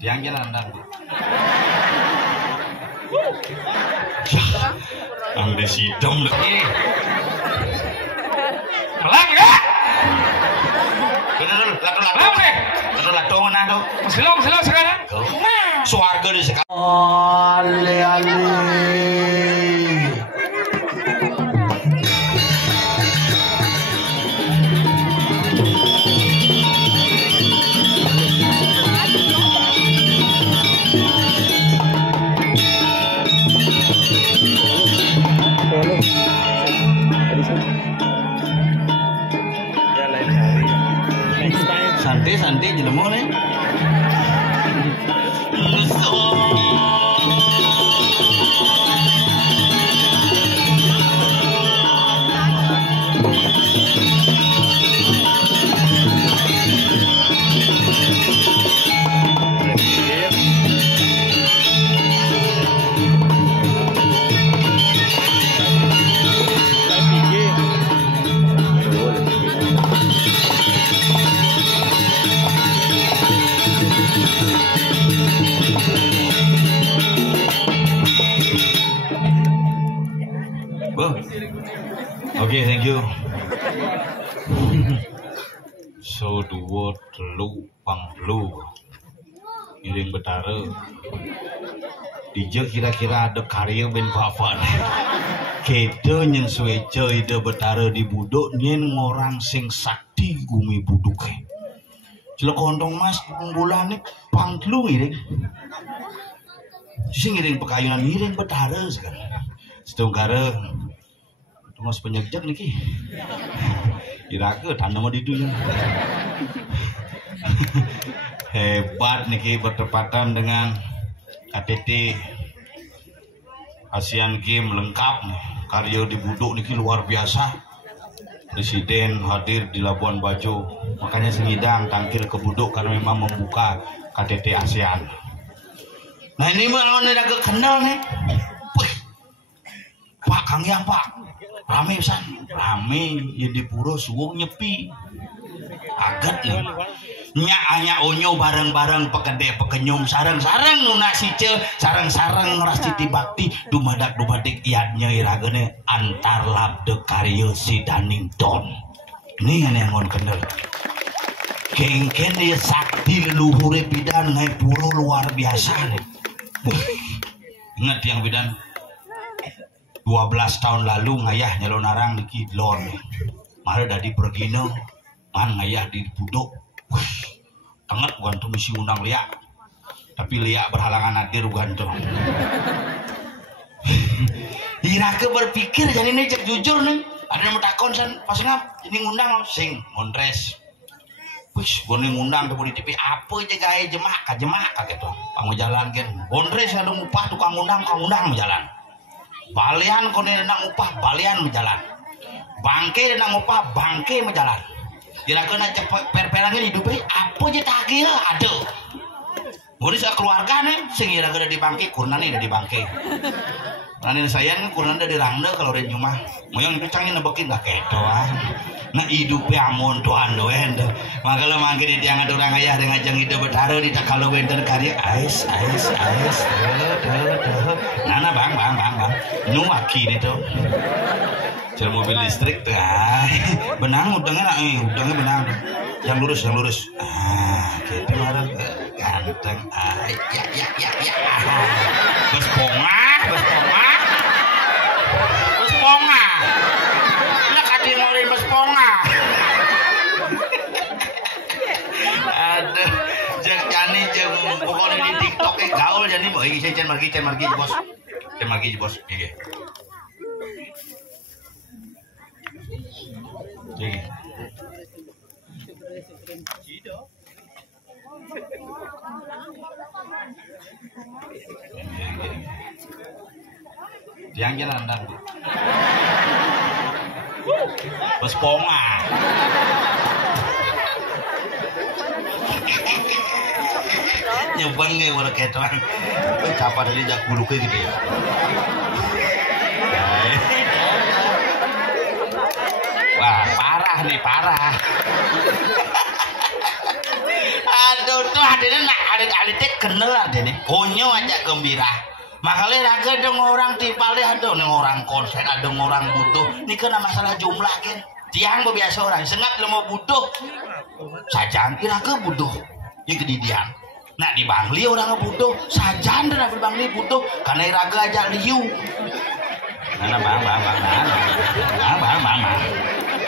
Yang jalan dan anda sidom lagi pelang ya bener lah dong mana tuh silang sekarang suarga di sekarang ale santai jelemu nih. Oke, thank you. So dua telu panglu ngiring betara. Dija kira-kira ada karya ben bapak nih. Kita nyen sueca ide betara di buduk nyen ngorang sing sakti gumi buduk. Cila kontong mas bulan nih panglu ngiring. Sing ngiring pekayunan ngiring betara sekarang. Setungkara mas penyejak nih ki, iraga tanam di dunia. Hebat nih ki bertepatan dengan KTT Asian Games lengkap nih. Karya di buduk nih ki luar biasa. Presiden hadir di Labuan Bajo, makanya sengidang tangkil ke buduk karena memang membuka KTT ASEAN. Nah ini mah ada kenal nih. Pak Kang Yang Pak. Rame pisan, rame ya di pura suwung nyepi. Aget nih. Nya onyo bareng-bareng pekede pekenyum sareng-sareng nu nasice sareng-sareng ngeras titi bakti dumadak-dumadik iadnya iragene antar labde karya si Danington. Ini yang ngon kendel. Kengken dia sakti leluhure bidan ngai pura luar biasa nih. Ingat yang bidan 12 tahun lalu ngayah nyalon narang di Kidlor nih. Mare dadi pergino man ngayah di buduk. Tenget bukan tuh misi undang liak. Tapi liak berhalangan hadir bukan tuh. Irake berpikir jadi ini cek jujur nih. Ada yang takon san pas ngap ini ngundang sing montres. Wis gue ngundang tuh di TV apa aja gaya jemak gitu. Kamu jalan kan. Montres ada upah tukang undang jalan. Balian kau nang upah balian menjalan, bangke nang upah bangke menjalan. Kira-kira cepet perperangnya hidupnya apa aja tagih ada. Gue bisa keluarga nih, kira-kira di bangke kurnan nih di bangke. Nanti saya kan kurnan dari rangda kalau dari rumah, mau yang itu canggih nebekin gak ketoan. Nah hidupnya amun Tuhan doen tuh. Maka lo mangke di tiang ada orang ayah dengan jeng hidup bertaruh di kalau winter karya ais. Nana bang. Nuaki itu. Jalan mobil listrik tuh. Benang udangnya benang. Yang lurus. Gitu orang ganteng. Ya. Bes ponga. Lah kadang ngorin bes ponga. Aduh, jani pokoknya di TikTok gaul jadi boy saya cen margi bos. Cen margi bos. Oke. Oke. Yang jalan dan bos ponga. Nyebang nih udah kayak tuan. Capa dari jak buluknya gitu ya. Wah parah. Aduh tuh ada alit-alit kenal deh konyo aja gembira. Makanya raga dong orang tipale ada orang konsen ada orang butuh. Ini kena masalah jumlah kan. Tiang biasa orang sengat lo mau butuh. Sajan raga butuh. Ya kedidian. Nah di Bangli orang butuh. Sajan dan di Bangli butuh. Karena raga aja liu. Mana bang.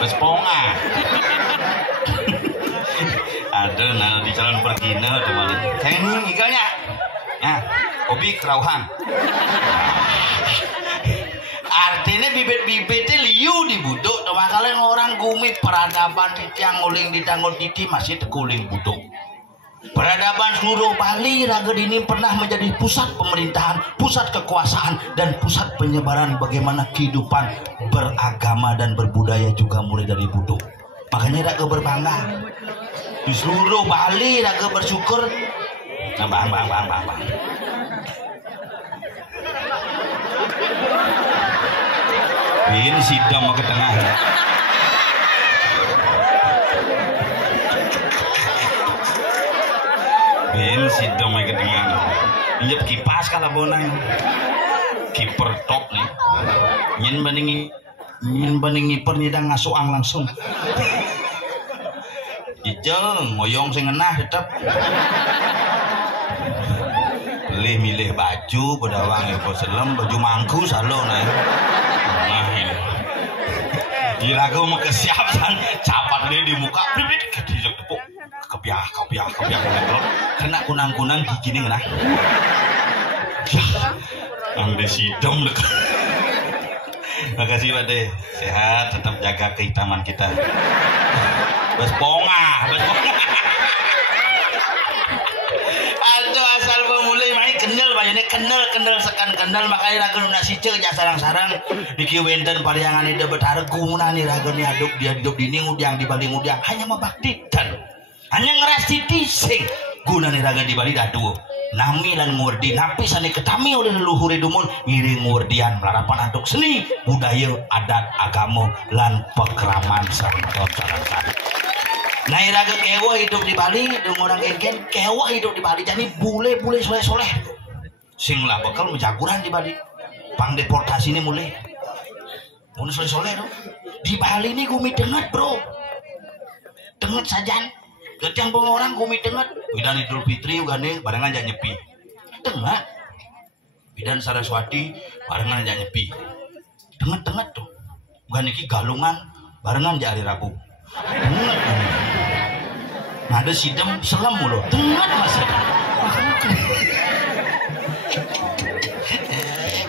Terus ponga. Ada nah di calon pergina teman. Kayak ini ikannya. Nah, hobi kerauhan. Artinya bibit-bibitnya liu dibuduk. Cuma kalian orang gumi peradaban yang nguling ditanggung titi masih tekuling buduk. Peradaban seluruh Bali raga ini pernah menjadi pusat pemerintahan, pusat kekuasaan dan pusat penyebaran bagaimana kehidupan beragama dan berbudaya juga mulai dari buduk. Makanya raga berbangga. Di seluruh Bali raga bersyukur. Nah, bang. Ini sidang mau ke tengah. Ini sidang mau ke tengah. Injak kipas kalau bonang. Kiper top nih. Nyin banding ngiper nyidang ngasuang langsung. Ijeng ngoyong sing ngenah tetep. Milih baju bedawang ibu selem baju mangku salo nah. Gila gue mau kesiapan capat dia di muka bibit kejijak tepuk kepiah kena kunang-kunang gigi nih nah. Ambil sidom dek. Makasih Pak De. Sehat tetap jaga kehitaman kita. Bes ponga. Aduh asal pemulai main kenal banyak kenal sekan kenal makanya raga nasi cenya sarang-sarang niki wenten pariangan ide betargu munani raga ni hidup dini ngudiang di Bali ngudiang hanya membaktikan hanya ngerasti tising guna ni raga di Bali dadu nami lan ngurdi napi sani ketami oleh leluhur dumun ngiring ngurdian melarapan aduk seni budaya adat agama lan pekraman sarang-sarang. Nah raga kewa hidup di Bali dengan orang genggen kewa hidup di Bali jadi bule soleh sing lah bakal menjaguran di Bali pang deportasi ini mulai soleh dong di Bali ini gumi denget bro denget sajan gedang orang gumi denget bidan Idul Fitri ugane barengan aja nyepi denget bidan Saraswati barengan aja nyepi denget tuh ugane ki galungan barengan aja hari Rabu denget ada sidem selam mulu dengar mas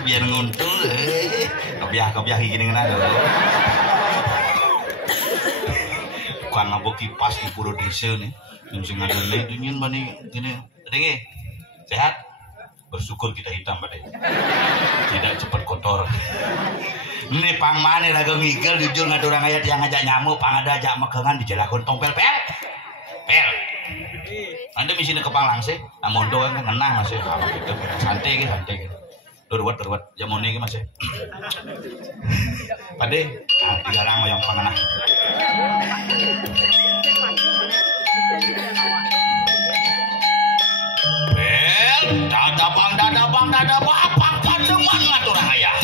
biar nguntul kebiah gini ngena kan ngabok kipas di pura desa nih yang sing ada nih dingin bani ini dengi sehat bersyukur kita hitam pada tidak cepat kotor ini pang mana raga ngigel jujur ngadu orang ayat yang ngajak nyamuk pang ada ajak megangan dijelakun tompel pel anda misi kepang langsung amondo kan kena masih santai terwet jamone iki masih pade jarang yang panganah dadabang apang pademan ngaturang ayah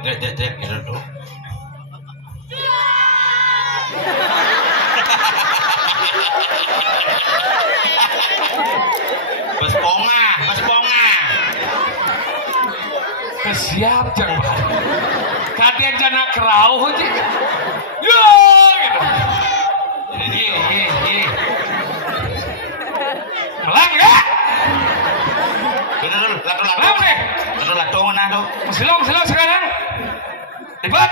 gitu tuh. Mas ponga. Kesiap jang Pak. Kadian jana kerau aja. Yo gitu. Iya. Melang ya? Bener Melang nih. lato mana tuh? Silau sekarang. Libat.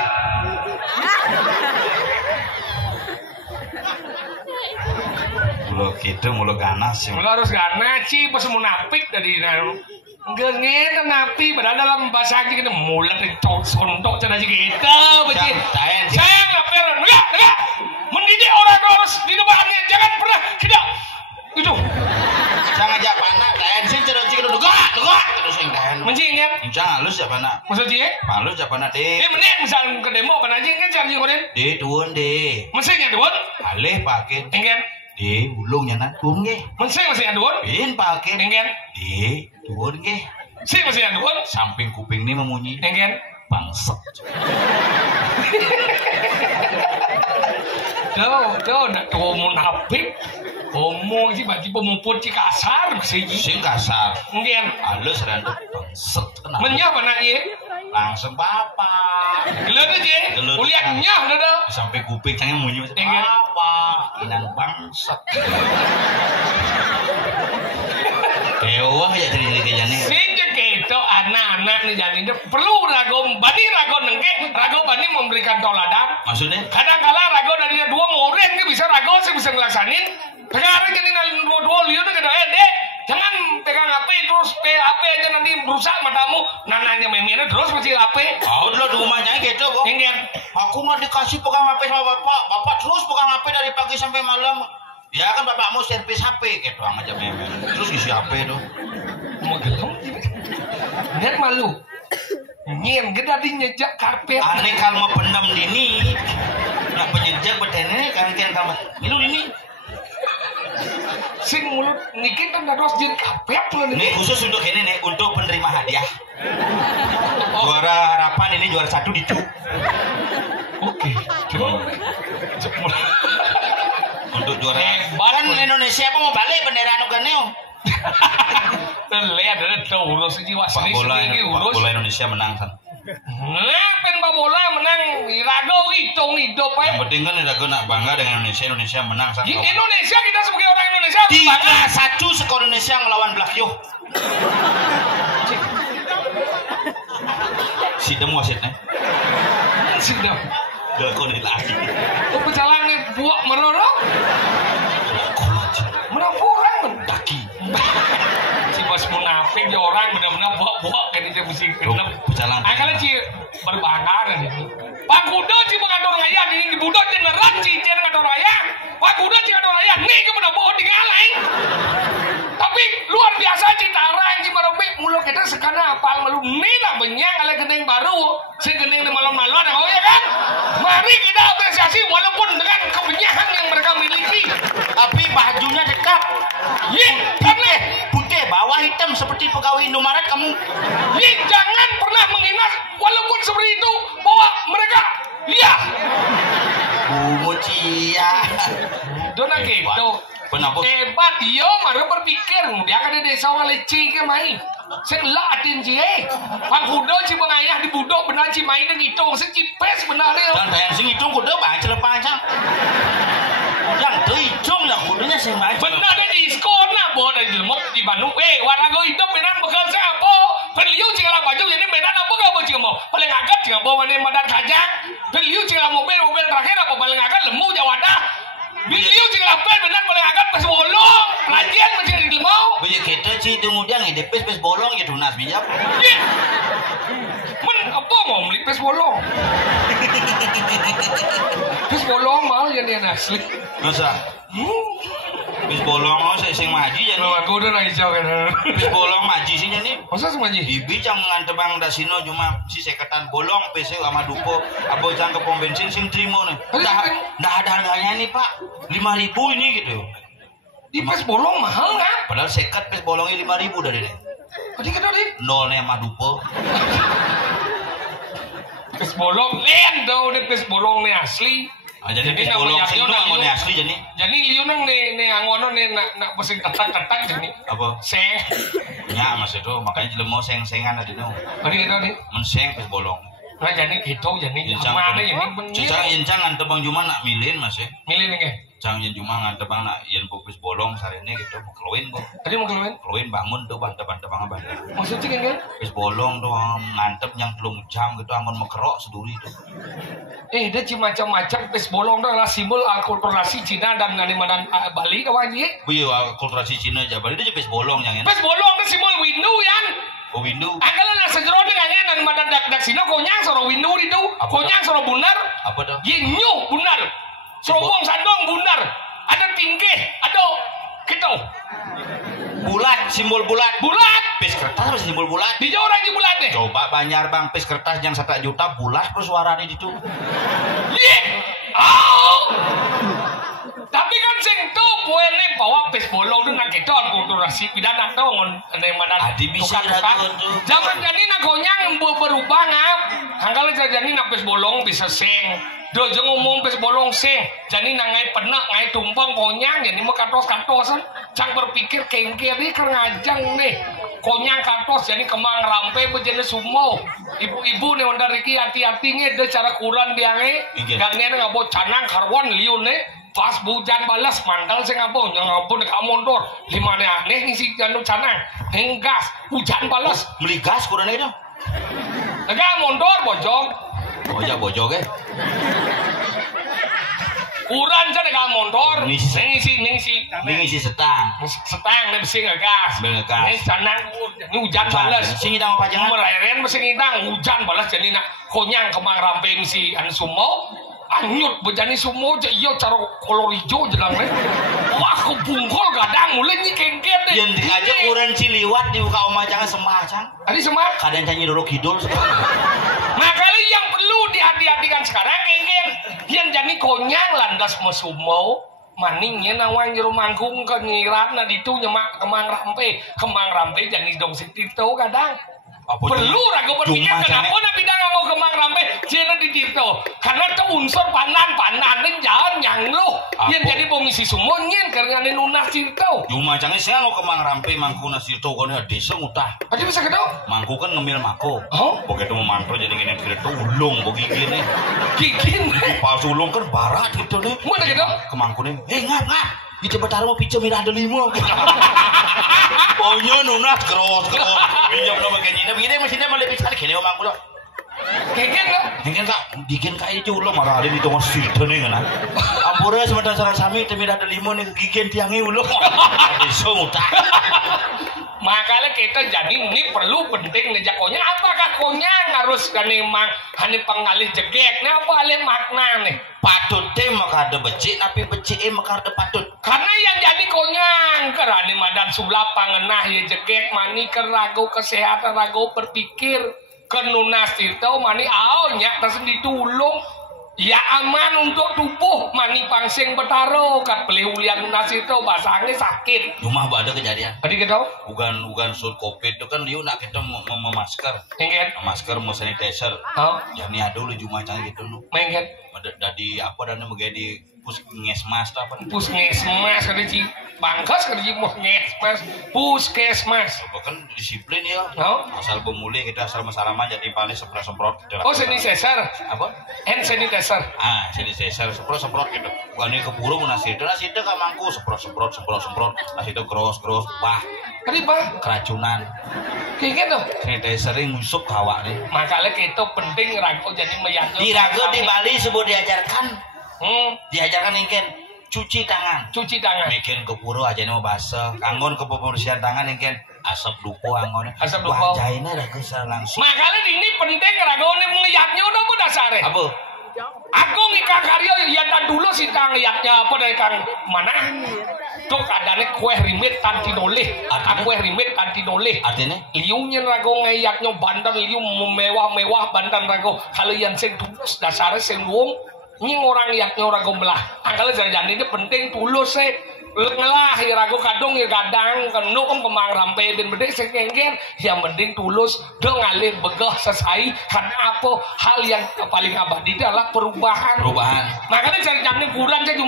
Mulo ganas sih. Mulo harus ganas sih pas munafik dari gengen napi padahal dalam bahasa aja kita mulut sontok cina aja gitu begitu. Saya ngapir enggak mendidik orang harus di depannya jangan pernah tidak itu. Jangan ajak panak dan sing cero-cero degak terus sing dan. Mencing kan? Jangan halus ya panak. Maksudnya? Halus ya panak deh. Menit misal ke demo apa aja kan jangan ngoren. Deh tuun deh. Mesinnya tuun. Alih pakai. Engen. Deh ulungnya nan tuun ge. Mesinnya tuun. Bin pakai. Engen. Deh tuun ge. Mesinnya tuun. Samping kuping ini memunyi. Engen. Bangsat. Tuh, nak tuh munafik. Ngomong sih bagi pemumput si kasar sih. Sing kasar. Engen. Halus rendah bangsat. Menyah mana ye? Langsung papa. Gelut aja. Kuliah nyah dah. Sampai kuping saya munyi apa? Inan bangsat. Dewa ya cerita-cerita nih. Sejak itu anak-anak nih jadi perlu rago nengke rago bani memberikan toladan. Maksudnya? Kadang-kala rago dari dua murid nih bisa rago sih bisa ngelaksanin. Sekarang jadi dua liur tuh kena dek. Jangan pegang HP terus HP aja nanti merusak matamu. Nananya memenya terus masih HP. Tahu dulu di rumahnya gitu, Bang. Enggak. Aku nggak dikasih pegang HP sama bapak. Bapak terus pegang HP dari pagi sampai malam. Ya kan bapakmu servis HP gitu aja memang. Terus isi HP tuh. Mau gelem? Lihat malu. Nyen gede di nyejak karpet. Aneh kalau mau pendam dini. Nak penyejak betene kan kamu. Itu ini. Sing mulut niki kan terus jadi karpet loh ini khusus untuk ini nih untuk penerima hadiah. Juara harapan ini juara 1 di Cuk. Oke. Untuk juara baran Indonesia apa mau balik bendera anu ganeo. Lihat ada tuh urus jiwa sini urus. Bola Indonesia menang kan. Nah, pen bola menang rago hitung hidup ya. Yang penting kan rago nak bangga dengan Indonesia menang kan. Di Indonesia kita sebagai orang Indonesia bangga. 3-1 skor Indonesia ngelawan Blakyo. Sidem wasitnya. Sidem. Gelakon lagi. Oh pecalang nih buak meroro. Menapurang mendaki. Si bos munafik ya orang benar-benar buak-buak kan dia mesti film. Pecalang. Akalnya si berbangga kan itu. Pak Kuda si mengatur raya ini dibudak jeneran si dia ngatur raya. Pak Kuda si ngatur raya nih kemudian bohong digalain. Tapi luar biasa Citarang si Marobi mulut kita sekana apal malu nila banyak kalau geneng baru si geneng di malam-malam ada ya kan. Mari kita apresiasi walaupun dengan kebenyahan yang mereka miliki. Tapi bajunya dekat. Putih bawah hitam seperti pegawai Indomaret kamu. Jangan pernah menghina walaupun seperti itu bahwa mereka lihat. Cia. Dona gitu. Hebat dia malah berpikir dia kan di desa orang leci ke main. Saya latin cie. Pak Kuda si pengayah di budok benar si main dan hitung secipes benar dia. Dan yang sing hitung kuda baca lepas aja. Yang tu hitung lah kudanya sing baca. Benar dia di sekolah bawa dari lemot di Bandung. Warago hidup benar bekal saya apa? Perliu cingala baju ini benar apa gak baju mau? Paling agak cingala bawa mana madan kajang. Perliu cingala mobil terakhir apa paling agak lemu jawadah. Biliu cingala benar paling agak pas bolong. Pelajian masih di lemau. Banyak kita sih kemudian ini pes bolong ya tunas bijak. Men apa mau beli pes bolong? Pes bolong mal jadi asli. Masa? Pes bolong saya sing maji jadi. Aku udah naik jauh kan. Pes bolong maji sih jadi. Masa sih maji? Bibi cang ngantebang dasino cuma si seketan bolong pes sama dupo. Abo cang ke pom bensin sing trimo nih. Dah ada harganya nih Pak. 5.000 ini gitu. Di pes bolong mahal kan? Padahal sekat pes bolongnya 5.000 dari ini. Tadi kan tadi? Nolnya sama dupo. bolong lain dah udah pes bolong nih asli. Jadi pes bolong sing tu angon asli jadi. Jadi liu nang nih angono nih nak pesing ketak jadi. Apa? Seng. Ya mas itu makanya jelema seng-sengan ada tu. Beri kita nih. Menseng pes bolong. Nah jadi gitu jadi mana ini bener. Cicang incang antep bang Juma nak milin mas ya. Milih nih. Jangan yen Juma ngantep bang nak yen pupus bolong sarene gitu mau keluin kok. Tadi mau keluin? Keluin bangun tuh bantep-bantep bang abang. Maksudnya kan? Pes bolong tuh ngantep yang 3 jam gitu angon mekerok seduri tuh. Dia macam-macam pes bolong adalah simbol akulturasi Cina dan Kalimantan Bali kawan ye. Iya akulturasi Cina aja Bali itu pes bolong yang pes bolong itu simbol windu yan. Oh windu. Agaklah nak sejero dengan dan Kalimantan dak Cina konyang soro windu itu. Konyang soro bundar. Apa dah? Yenyu bundar. Serobong sandong bundar. Ada tinggi, ada gitu. Bulat, simbol bulat. Bulat. Pes kertas apa simbol bulat? Di Jawa orang di bulat deh. Coba Banjar bang pes kertas yang 1 juta bulat terus suaranya itu. Iya. Oh. Tapi kan sing tu boleh bawa pes bolong dengan kita akulturasi pidana tu ngon mana. Adi bisa Zaman jadi nak gonyang berubah ngap. Hangkala jadi nak pes bolong bisa sing. Dojo ngomong pes bolong sing. Jadi nak ngai penak ngai tumpang gonyang jadi mau katos-katosan. Cang berpikir kengkir ni kan ngajang nih. Konyang katos jadi kemang rampe berjenis sumo. Ibu-ibu nih ondar iki hati-hati nih de cara kurang dia nih. Gantian ngabo canang karwan liun nih. Pas hujan balas mantel sing ngapun yang ngapun dekat mondor limane aneh ngisi janu canang henggas hujan balas beli gas kurang itu dekat mondor bojong bojok kurang saja dekat mondor ngisi setang nih besi ngegas ini canang ini hujan balas sing idang apa jangan mereren besi ngidang hujan balas jadi nak konyang kemang rampe ngisi anu sumo anyut bejani semua aja iya cara kolor hijau jelang nih wah kebungkol gadang mulai nih kengket deh yang aja kurang ciliwat dibuka omah jangan semacang tadi semar kadang nyanyi dorok hidul nah kali yang perlu dihati-hatikan sekarang kengket yang jadi konyang landas mesumo maningnya nawang jero mangkung ke nyirat nah itu nyemak kemang rampe jadi dong itu kadang perlu ragu berpikir kenapa nabi dah nganggo kemang rampe jangan ditito karena itu unsur panan ini jangan yang lu yang jadi pengisi sumonyin karena ini lunas itu cuma jangan saya nganggo kemang rampe mangku nasi itu kan desa ngutah aja bisa gitu mangku kan ngemil mako begitu mau mantra jadi gini itu ulung begini gigin palsu ulung kan barat gitu nih mana gitu kemangku nih ngap di coba taruh pinjam mirah ada 5 pokoknya nunas keros pinjam nama kayaknya begini mesinnya malah bisa kini omangku loh Hingga kak bikin kayak itu ulo marah ada di tengah situ nih kan ampura sebentar saran sami temir ada 5 nih kegigian tiangnya ulo iso ngutang makanya kita jadi ini perlu penting nih jakonya apakah konyang harus kanimang hani pengalih jegek nah apa alih makna nih patut deh maka ada becik tapi becik maka ada patut karena yang jadi konyang kerani madan sulah pangenah ya jegek mani keragu kesehatan ragu berpikir kenunas itu mani awalnya terus ditulung ya aman untuk tubuh mani pangsing betaro kan pelihulian nunas itu basahnya sakit cuma ada kejadian tadi kita bukan sur covid itu kan dia nak kita memasker masker mau sanitizer ya ini ada lu cuma canggih gitu lu mengget dari apa dan menjadi puskesmas apa puskesmas kan di bangkas kan di puskesmas kan disiplin ya asal pemulih kita asal masalaman jadi paling semprot gitu sanitizer apa hand sanitizer sanitizer semprot gitu bukan ini keburu nasi itu kan mangku semprot nasi itu gros bah kenapa keracunan kayak gitu sanitizer yang musuh hawa nih makanya kita penting ragu jadi meyakinkan di ragu di Bali sebut diajarkan ingin cuci tangan bikin keburu aja nih mau basah anggon ke pembersihan tangan ingin asap lupo anggon wajahnya ada kesal langsung makanya ini penting ragu nih melihatnya udah mau dasar apa aku ngikang karyo ya dulu sih kang lihatnya apa dari kang mana tuh adanya kue rimit tanti doleh kue rimit tanti doleh artinya liunya ragu ngayaknya bandan liu mewah bandan ragu kalau yang sing tulus dasarnya sing wong ini orang lihatnya ragu belah kalau jadi ini penting tulus ngelah ya ragu kadung ya gadang kenuk kemang rampe dan bedek sekengken yang penting tulus do ngalir begah selesai karena apa hal yang paling abadi adalah perubahan makanya cari jamin kurang saya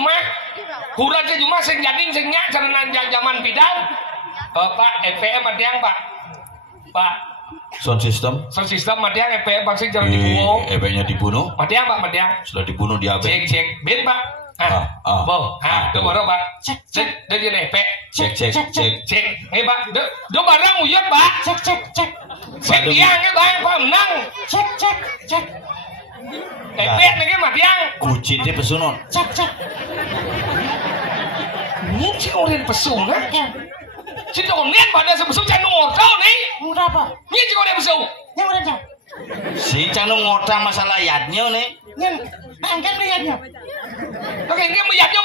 cuma sing jadi sing nyak carana zaman bidang Pak EPM ada yang Pak sound system madiang EPM pasti jangan dibunuh EPM-nya dibunuh madiang Pak madiang sudah dibunuh di AB cek bin Pak itu baru Pak cek dia EP cek Pak do barang uyut Pak cek tiangnya Pak menang cek EP nih madiang kucitnya pesunon cek ini cik orang pesunan cik orang pada sebesar canung ngortau nih Berapa? Ini cik orang besar Yang berapa? si canung ngortang masalah yadnya nih Yang angkat lihatnya. oke ini meyatnya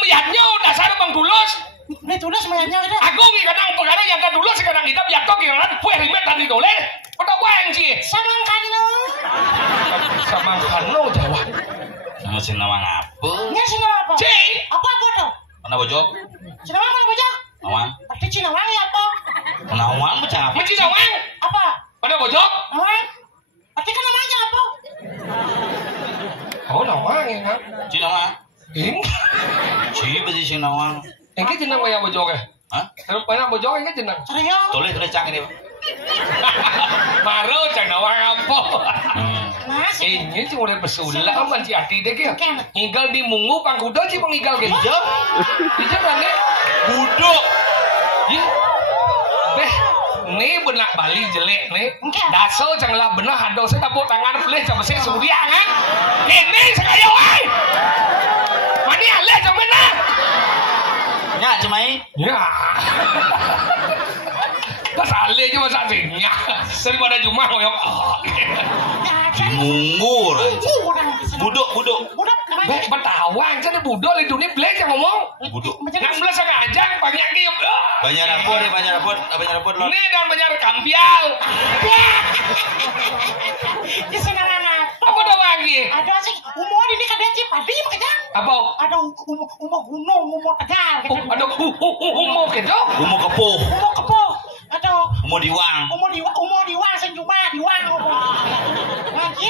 dasar Bang Dulos Ini tulis mayatnya ada. aku ngi kadang perkara yang kan dulu sekarang kita biar kok yang pueh rimet tadi dole pada wang sih Samang kano. sama kano Jawa sama si nawang apa Ini sini apa? cik Apa tuh? mana bojok Sinawang mana bojok? nawang Pasti Sinawang ya apa? nawang macam apa menci Nawang Apa? pada bojok Nawang? Pasti kan namanya apa? oh Nawang ya kan si nawang ini si besi si nawang ini jenang kayak bojok ya hah terus banyak bojok ini jenang Serius? tulis cang ini baru cang Nawang apa Mas? ini cuma udah pesulak kan si hati deh kia ngigal di mungu pangkuda sih pengigal gitu iya kan nih budok iya beh nih benak Bali jelek nih dasar janganlah benar hadol saya tepuk tangan boleh coba saya surya kan ini sekaya wai mani aleh coba benar ya cemai ya pas aleh cuma saksinya daripada cuma ngoyok mungur budok beh betawang jadi budok di dunia boleh jangan ngomong budok 16 aja banyak game banyak rapor lo ini dan banyak kampial Di Sinawang apa dah wangi ada sih umur ini kan dia padi kerja. apa Ada umur gunung, umur tegal. ada umur gitu umur kepuh Umur kepo. Ada umur diwang umur diwang senjuma diwang umur. Lagi,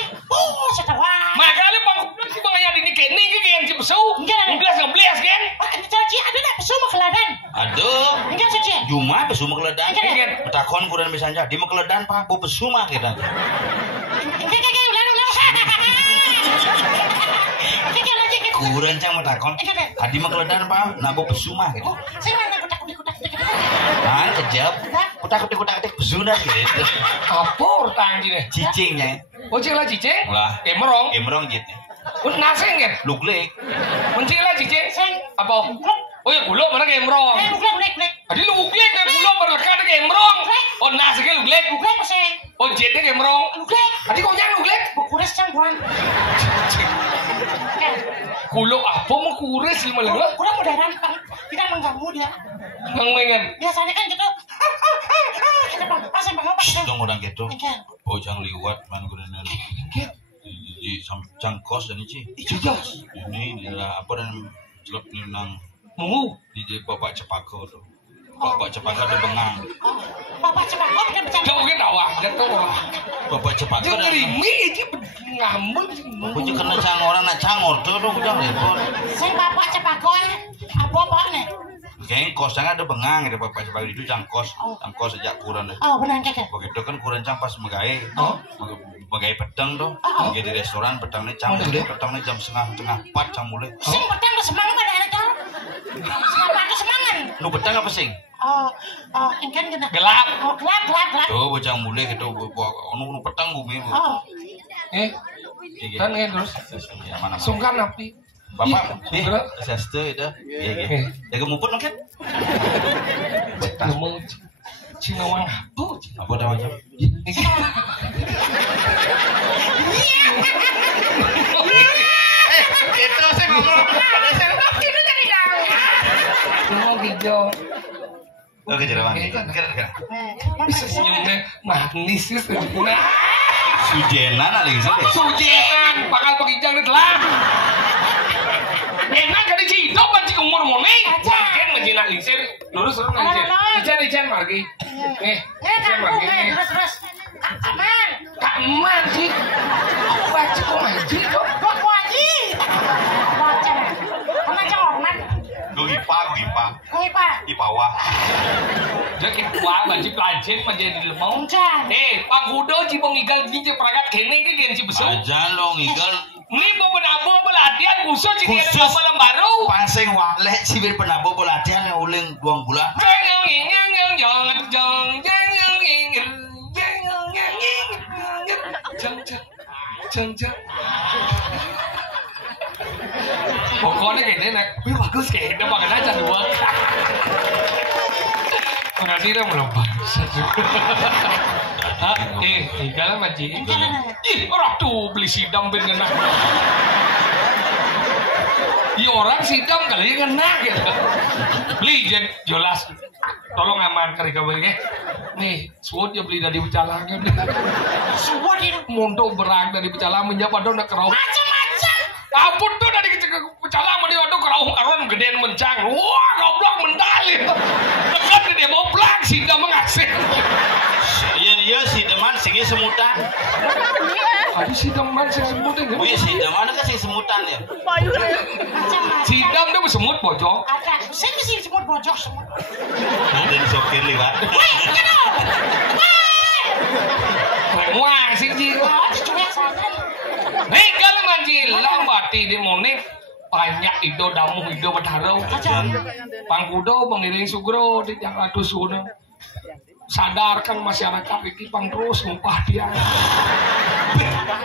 setawang. makanya bang si bang ayah ini kene ini yang cipesu ngeblas kan Caci ada nak pesu makeladan. aduh Enggak caci. Juma pesu makeledan kan betakon kurang bisa jadi makeledan pak bu pesu mah kita Enggak ulang. kurang cang betakon adi makeledan pak nah bu pesu mah gitu Saya mana kutak. kan kejap kutak pesu dah gitu apa urtang gini cicingnya oh cila cicing lah emerong emrong gitu naseng kan luglek mencila cicing apa oh ya gulok mana ke emrong Buklek. adi luglek dan gulok berlekat ke emrong oh nasengnya luglek Buklek masih. oh jetnya ke emrong Buklek. adi kau jangan luglek Kuras cangguan. gulok apa mau kuris lima lima Kurang modern kan. Tidak mengganggu dia. mengen Biasanya kan gitu. Kita pasang apa? dong orang gitu oh jangan liwat man gunakan di cangkos dan ini ini adalah apa dan celap nang mungu di bapak cepako tuh bapak cepako ada bengang Bapak cepat kok udah bercanda. kau kita wah gitu bapak cepako dia ada ngerimi aja ngambek punya kena cangor anak cangor tuh dong jangan repot Saya bapak cepat kok apa nih? kayaknya kosnya ada bengang ada bapak cepako itu cangkos sejak kurang deh Oh benar kakek. begitu kan kurang cang pas megai megai pedang tuh megai di restoran pedangnya cang pedangnya jam setengah 4 cang mulai Sing petang ke semangat pada anak kau. Semangat semangat. lu pedang apa sing Engkan kena. gelap Oh gelap. tuh bocang mulai gitu nu pedang bumi Oh kan ya terus ya mana sungkan api bapak sestu itu iya jaga mumput kan ngomong Cinawang apa namanya itu sih ngomong itu tadi dong. ngomong hijau oke jerawan bisa senyumnya manis sih nah sujenan ali gitu sujenan bakal pengijang itu lah enak kan dicidok banci umur mone. Kan ngejina lincir. Lurus lincir. Lincir margi. Lincir margi. Terus. Aman. Kak eman sih. Banci kok ngaji kok. Kok ngaji? Baca. Kamu jangan. Gue IPA. Ipawa. Jadi wah banci pelajen menjadi lemau. Pak Kudo cibong igal dinje peragat kene ke genci besok. Aja lo ngigal. Ini mau penabung pelatihan khusus jadi ada film baru. Paseng walek cibir penabung pelatihan yang uling buang bulan. Pokoknya kayak nek, tapi bagus kayak ini makan aja dua. Berarti dia belum bangsat juga. Tinggal maji. Orang tuh beli sidam ben kena. Orang sidam kali kena gitu. Beli jelas. Tolong aman kali kamu ya. Nih, suot ya beli dari Pecalangan. Suot itu. Mondok berang dari Pecalangan menjawab dong nak kerau. Macam-macam. Ampun tuh dari Pecalangan dia waduh kerau karuan gedean mencang. Wah, goblok mendali. Dekat dia mau plak sidam mengasih. Iya si deman sih semutan. Aduh si deman sih semutan. Oh iya si deman kan sih semutan ya. Si dam dia semut bojok. Ada. Saya mesti semut bojok semut. Dan sopir lewat. Wah sih ji. Hei kalau manjil lambati di monik banyak itu damu itu berdarau. Pangkudo pengiring sugro di yang ratus sudah. Sadarkan masyarakat ini pang terus ngumpah dia.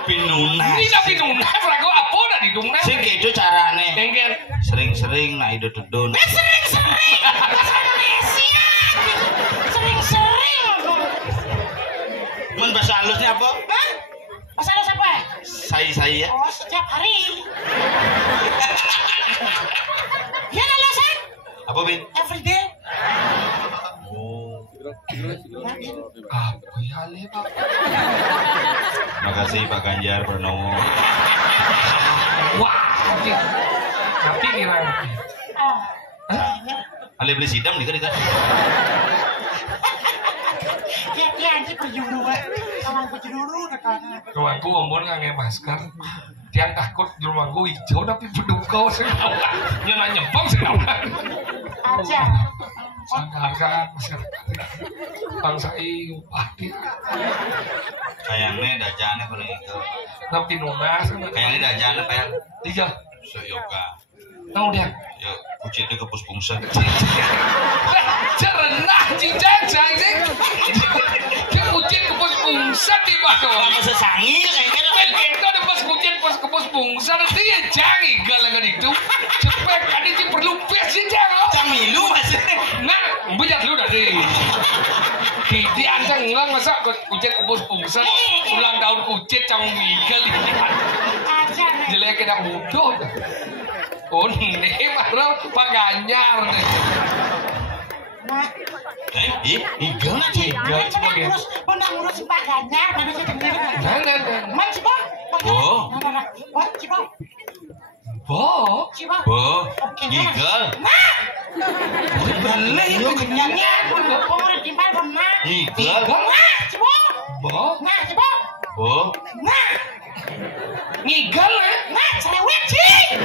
Pinunas. Ini tapi pinunas lagu apa dah di dunas? Sing itu carane. Engken. Sering-sering nah itu tudun. Sering-sering. Bahasa Indonesia. Sering-sering. Mun bahasa halusnya apa? Hah? Bahasa halus apa? Saya. Oh, setiap hari. Ya alasan? Apa Bin? Everyday. Apa ya le Pak? Makasih Pak Ganjar Pranowo. Wah, tapi kira. Ale beli sidam nih kan? Ya anjing berjuru banget. Sama berjuru dekat. Rumahku ombon nggak masker. Tiang takut di rumahku hijau tapi bedugau senawan. Nyana nyempong senawan. Aja. Sadarkan masyarakat. Bangsa ini pasti. Kayaknya dajane paling itu. Tapi nunas. Kayaknya dajane kayak Iya. Yoga. Tahu dia. Yuk, kucingnya ke puspungsen. Cerenah cincang sih. Dia kucing ke puspungsen di mana? Kamu sesangil kayaknya. Kita ada pas kucing pas ke puspungsen dia jangi galangan itu. Cepet ada sih perlu pes sih jangan. Camilu masih. Nah, banyak lu dari. Di ancang ngelang masa kucing ke puspungsen. Ulang tahun kucing cang migel ini. Aja. Jelek kena bodoh. Oh nih marah Pak Ganjar nih. Nah, Igal sih. terus ngurus Pak Ganjar, mana saya sendiri. Nah. Man Cibong. Oh. Oh, Cibong. Bo. Cibong. Bo. Igal. Nah. Balik yuk kenyangnya. Orang di mana benar? Igal. Nah, Cibong. Bo. Nah, Cibong. Bo. Nah. Ngigal ya. Nah, cewek sih.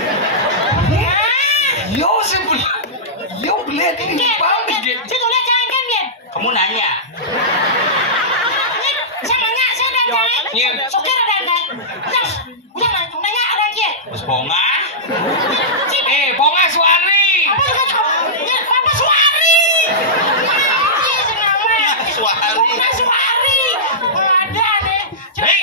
Yo sebel. Yo beli ini bang. Situ lihat jangan kan Bian. Kamu nanya. Saya nanya, saya nanya. Iya. Sokir ada nanya. Udah nanya ada lagi. Mas Ponga. Ponga Suari. Apa juga Papa Suari. Suari. Papa Suari. Ada deh.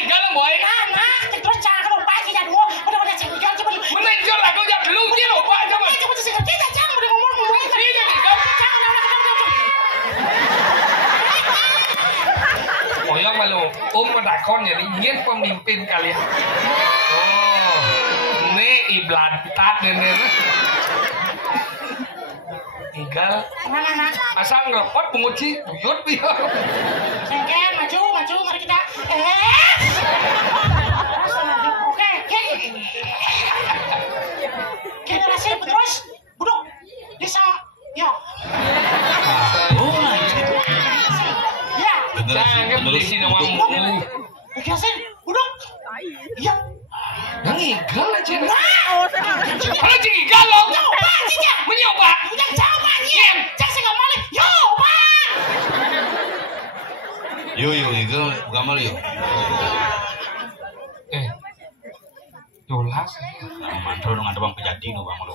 Kalau boy. Nah, terus jangan lupa sih dan udah sih jangan coba. Menenjol aku jak dulu dia lupa aja mas. Coba sih kita jangan udah ngomong Iya jadi Oh yang malu Madakon jadi ingin pemimpin kalian. Oh, ini iblantat ini. Igal. Mana? Asal ngerepot penguci buyut biar. Sengken maju mari kita. Oke. Generasi Ya. Yang igal aja. Oh, senang. Kalau cing igal lo. Nyoba sih ya. Menyoba. Yang coba nyen. Cak sing ngomong nyoba. Yo igal gamal yo. Dolas. Mantul dengan bang pejadi no bang lo.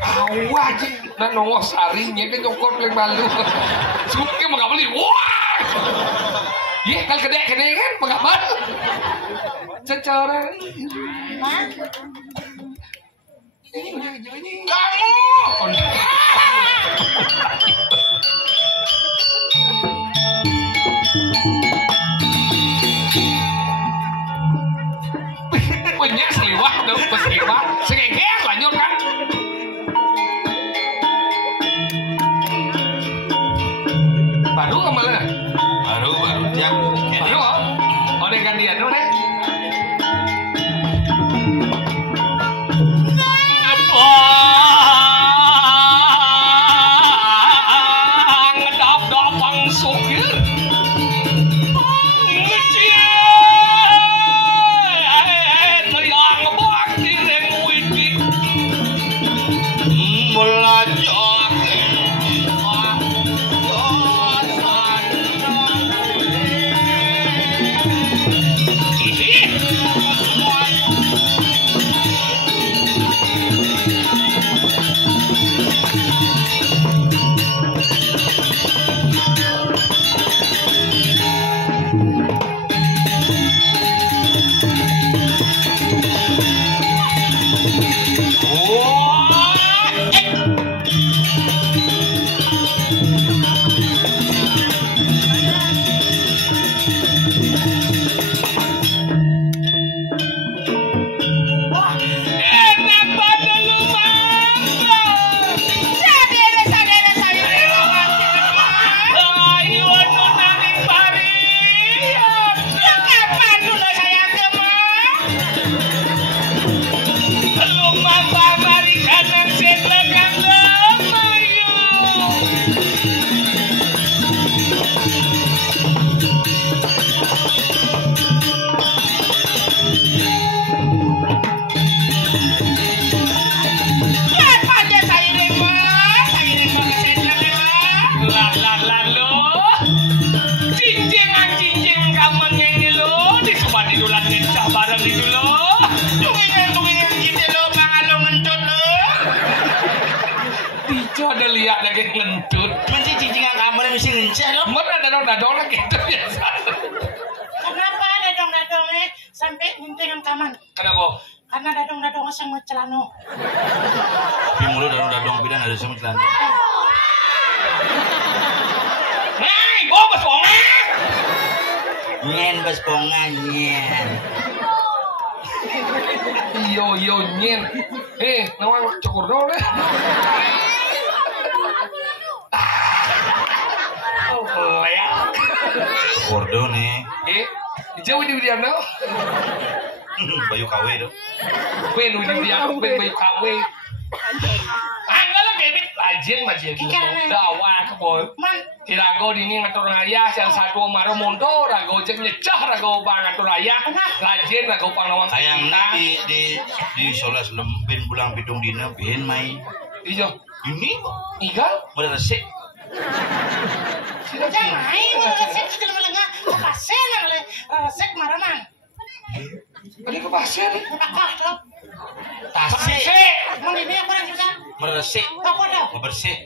Awah aja. Nah nongol sarinya kan nyokot paling malu. Suka mah gak beli. Wah. Iya kan gede kan mengapa? Secara. Hah? Ini kamu. Punya seliwah dong, seliwah, segegek lanjut kan? Baru kemana? Baru tiap. Baru oh deh gantian dulu deh. Ngedap-dap langsung ya. Ngentut, Masih cicingan kamar mesti ngencet loh. mana dadong lagi itu biasa. Kenapa dadong-dadongnya sampai ngintingan kaman? Kenapa? Karena dadong-dadongnya sama celano. Tapi mulut dadong bidan ada sama celana. Nah, gua besongan. Nyen bespongan nyen. Yo nyen. Nawang cukur dong deh. Leak. Gordo nih. Jauh di dia no. Bayu KW tuh. Ben di dia, ben bayu KW. Enggak lah kayak ini rajin majin. Dawa ke boy. Irago dini ngatur ayah, yang satu marah mundur, rago jeng nyecah, rago bang ngatur ayah, rajin rago panglawang. Sayang di solas lembin bulang bidung dina ben main. Iya. Ini kok Igal? modal resik. Jangan main, resek itu lengah. Pasien yang resek marah-marah. Ini ke pasir nih. Pakah tuh. Tasik. Mau ini apa yang susah? Meresik. Apa dah? Ngebersih.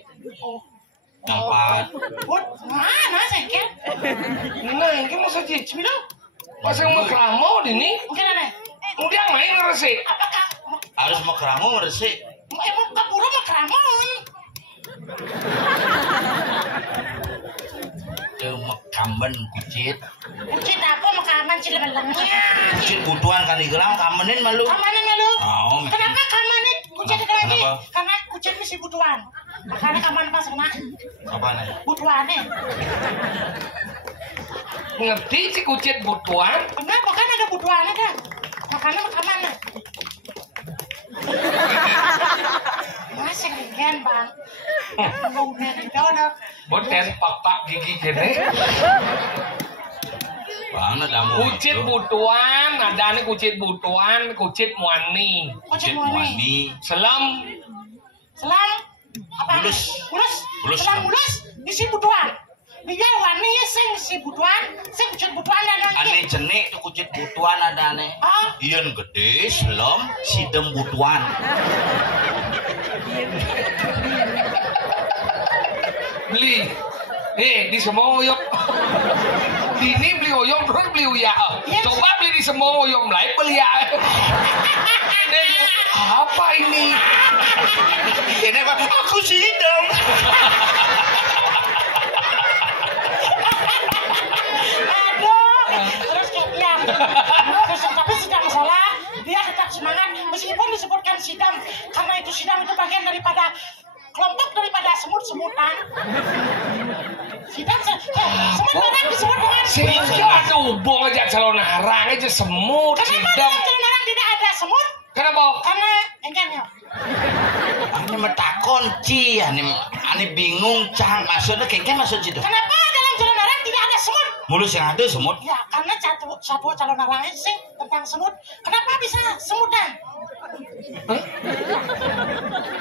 Tempat. Bud, mana sengkel? Nah, ini mau saja. Bismillah. Pas yang mau keramau ini, Mungkin ada. udah main resik. Apakah? Harus mau keramu meresik. Emang kapuru mah keramun. Cuma kamben kucit. Kucing apa mah kaman sih lebelangnya. Kucit butuhan kan digelang kamenin malu. Kamanan malu. Oh, Kenapa kamanin? Kucing itu lagi. Kenapa? Karena kucing mesti butuhan. Makanya kaman pas kena Apa nih? butuhannya. Ngerti si kucit butuan? Kenapa kan ada butuhannya kan? Makanya mah kaman. Masih keren bang. Udah di dono. Boten pak gigi gini. Mana damu? Kucit butuan, ada nih kucit butuan, kucit muani. Kucit muani. Selam. Apa? Mulus. Selam mulus isi butuan. Dia wani sing isi butuan, sing kucit butuan dan Ane jenik tuh kucit butuan ada ane. Iyan gede, selam, sidem butuan. Beli. Di semua oyok. Ini beli oyok terus beli uya. Coba beli di semua oyok mulai beli ya. Apa ini? Ini apa? Aku sidem. Terus yang tapi sidang salah, dia tetap semangat meskipun disebutkan sidang karena itu sidang itu bagian daripada kelompok daripada semut-semutan. Sidang semut barang disebut dengan Sehingga ada hubung aja calon narang aja semut. Kenapa Sidang. dalam calon narang tidak ada semut? Kenapa? Karena enggak ya. Ane metakon ci, ane bingung cang maksudnya kengken maksud situ. Kenapa dalam calon narang tidak ada semut? Mulus yang ada semut. Ya karena satu calon narang sih tentang semut. Kenapa bisa semutan?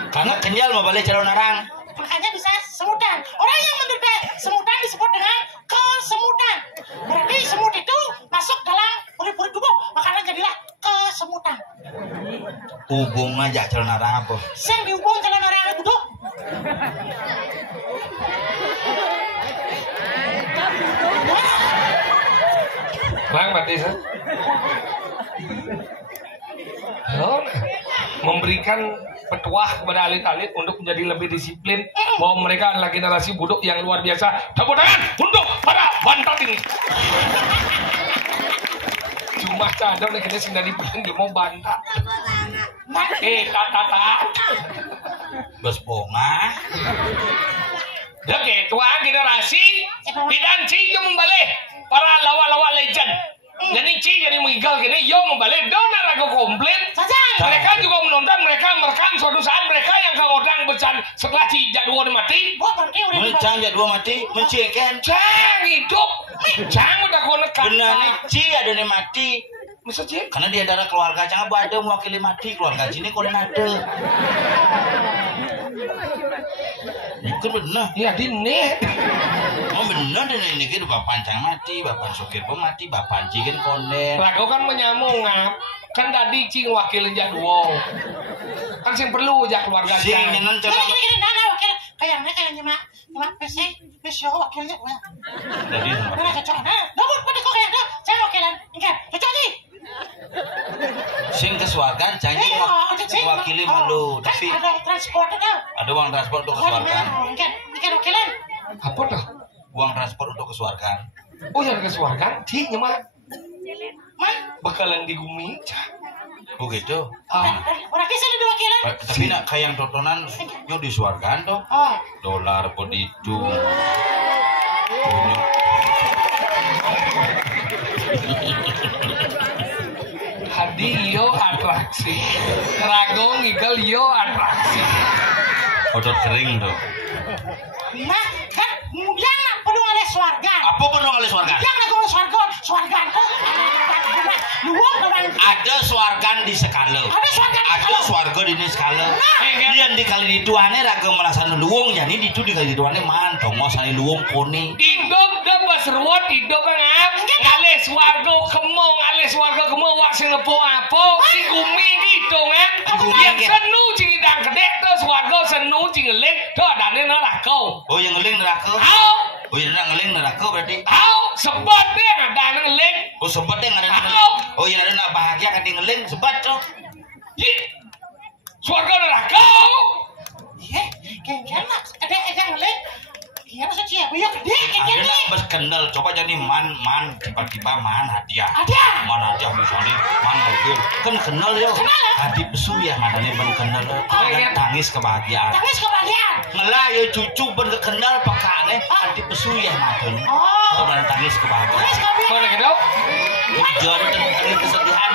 Karena kenyal mau balik calon narang. Makanya bisa semutan. Orang yang menderita semutan disebut dengan kesemutan. Berarti semut itu masuk dalam puri-puri tubuh, makanya jadilah kesemutan. Hubung aja calon narang apa? Sing dihubung calon narang buduk. Bang mati sah. Memberikan petuah kepada elit-elit untuk menjadi lebih disiplin bahwa mereka adalah generasi budok yang luar biasa. Tepuk tangan untuk para bantat ini. Cuma cadang nih kita sing dari bikin dia mau bantat. Tata. Bos bonga. Oke, tua generasi tidak cium membalik para lawa-lawa legend. Jadi jadi mengigal gini, yo membalik donor ragu komplit. Mereka juga menonton, mereka merekam suatu saat mereka yang kegodang becan setelah jadwal mati. Mencang jadwal mati, mencengken. Cang hidup, cang udah konekan. Benar nih, ci ada nih mati. Masa cing? Karena dia darah keluarga cang apa ada mewakili mati keluarga sini kau ada. Itu benar. Ya dini. Oh benar dan ini kan bapak cang mati, bapak sopir pun mati, bapak cikin konden. Lagu kan menyambung ngap. Kan tadi cing wakil jadwal. Kan sing perlu aja keluarga Sing cang. nyenan Gini cara. wakil kayaknya nyemak PC wakilnya. Jadi Mana cocok? Dobut pada kok kayak tuh. Saya wakilan. Enggak, cocok nih. sing kesuargan janji mewakili malu, tapi ada transport itu. ada uang transport untuk kesuargan. Enggak wakilan. Apa dah? Uang transport untuk kesuargan. Oh yang kesuargan? Cing nyemak. Man, Bakalan di gumi. Oh gitu. orang kisah di wakilan. Tapi nak kayak yang tontonan yo disuargan tuh. Oh, Dolar pedidu. Hadi yo atraksi. Rago ngigel yo atraksi. Odot kering tuh. nah kan kemudian perlu oleh swargan. Apa perlu oleh swargan? Yang lagu swargan tuh. Luang orang. Ada swargan di Sekalo. Ada swargan. Ada swarga di Sekalo. Yang di kali dituane raga merasane luwung jadi itu di kali dituane man dongo sane luwung kone. Hidup dah basruat hidup ngap. Ngales warga kemo wak sing lepo apa si gumi gitu kan. Yang senu cing idang gede terus warga senu cing ngeling tuh adane neraka. Oh yang ngeling neraka. Oh yang ngeling neraka berarti. Sebab dia ada ngeling. Oh sempat yang ada ngeling. Oh yang ada nak bahagia kan ngeling sebat tuh. Swarga neraka. Kayak ada ngeling. Iya masa cia, iya gede Ada nak berkendal, coba jadi man tiba-tiba man hadiah. Ada. Man hadiah misalnya man mobil. Kan kenal yo. Hadi pesu ya matanya ban kenal. Kan tangis kebahagiaan. Tangis kebahagiaan. Ngelah ya cucu ben kenal pakane hadi pesu ya matanya. Oh. Coba tangis kebahagiaan. Tangis kebahagiaan. Mana gitu? Jadi tangis kesedihan.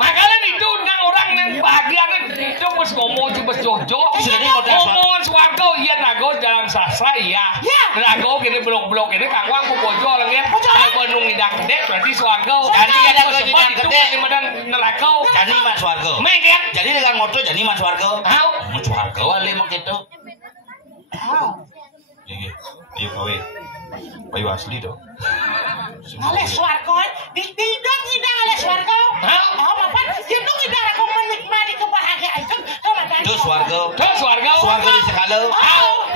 Makanya itu undang orang yang bahagia itu bos ngomong cuma jojo. Ngomongan swarga iya nago dalam sastra iya. Neraka kene blok-blok kene kangwang ku bojo lengen. Bandung ngidang gede berarti swarga. Jadi ada kau ngidang gede di medan neraka. jadi mas swarga. Mengken. Jadi dengan ngoto jadi mas swarga. Hau. Mas swarga wali mak itu. Iya, iya kowe. Kowe asli dong. Ale swarga, di dong ngidang ale swarga. Apa? Di dong ngidang aku menikmati kebahagiaan itu. Terus swarga. Terus swarga. Swarga di sekala.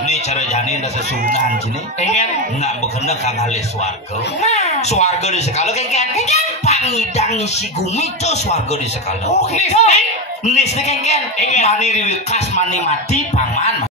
Ini cara jani ada sesunan sini. Pengen. Nggak bekerja kagale swarga. Nah. Swarga di sekala kan? Pangidang isi gumi tuh swarga di sekala. Oh, Nis. Nis kan? Mani riwi kas mani mati paman.